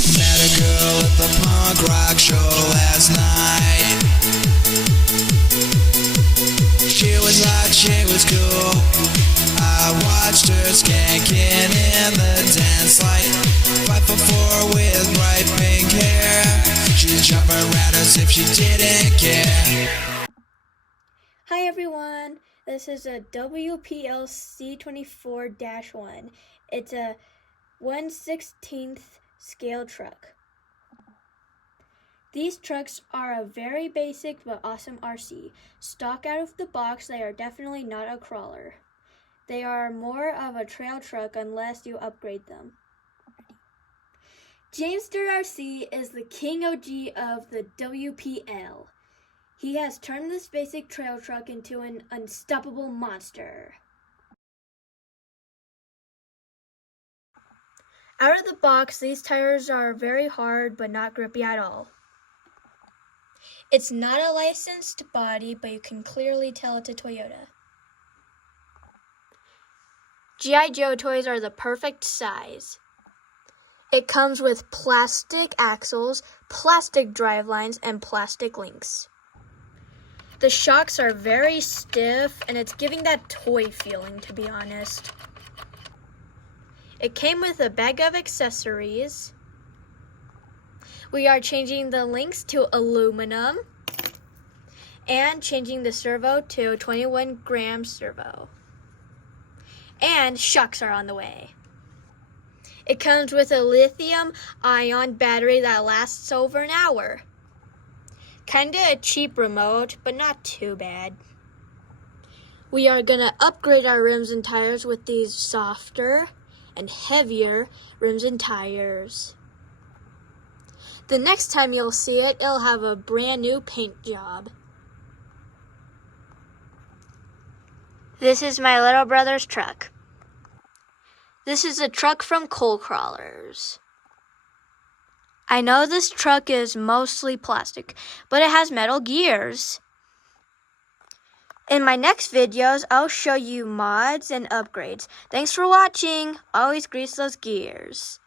Met a girl at the punk rock show last night. She was hot, she was cool. I watched her skanking in the dance light. 5'4" with bright pink hair. She'd jump around as if she didn't care. Hi everyone, this is a WPL C24-1. It's a 1/16 scale truck. These trucks are a very basic but awesome RC. Stock out of the box, they are definitely not a crawler. They are more of a trail truck unless you upgrade them. James Dirt RC is the king OG of the WPL. He has turned this basic trail truck into an unstoppable monster. Out of the box, these tires are very hard but not grippy at all. It's not a licensed body, but you can clearly tell it's a Toyota. G.I. Joe toys are the perfect size. It comes with plastic axles, plastic drive lines, and plastic links. The shocks are very stiff, and it's giving that toy feeling, to be honest. It came with a bag of accessories. We are changing the links to aluminum and changing the servo to 21-gram servo. And shocks are on the way. It comes with a lithium-ion battery that lasts over an hour. Kinda a cheap remote, but not too bad. We are gonna upgrade our rims and tires with these softer and heavier rims and tires. The next time you'll see it, it'll have a brand new paint job. This is my little brother's truck. This is a truck from Coal Crawlers. I know this truck is mostly plastic, but it has metal gears. In my next videos, I'll show you mods and upgrades. Thanks for watching. Always grease those gears.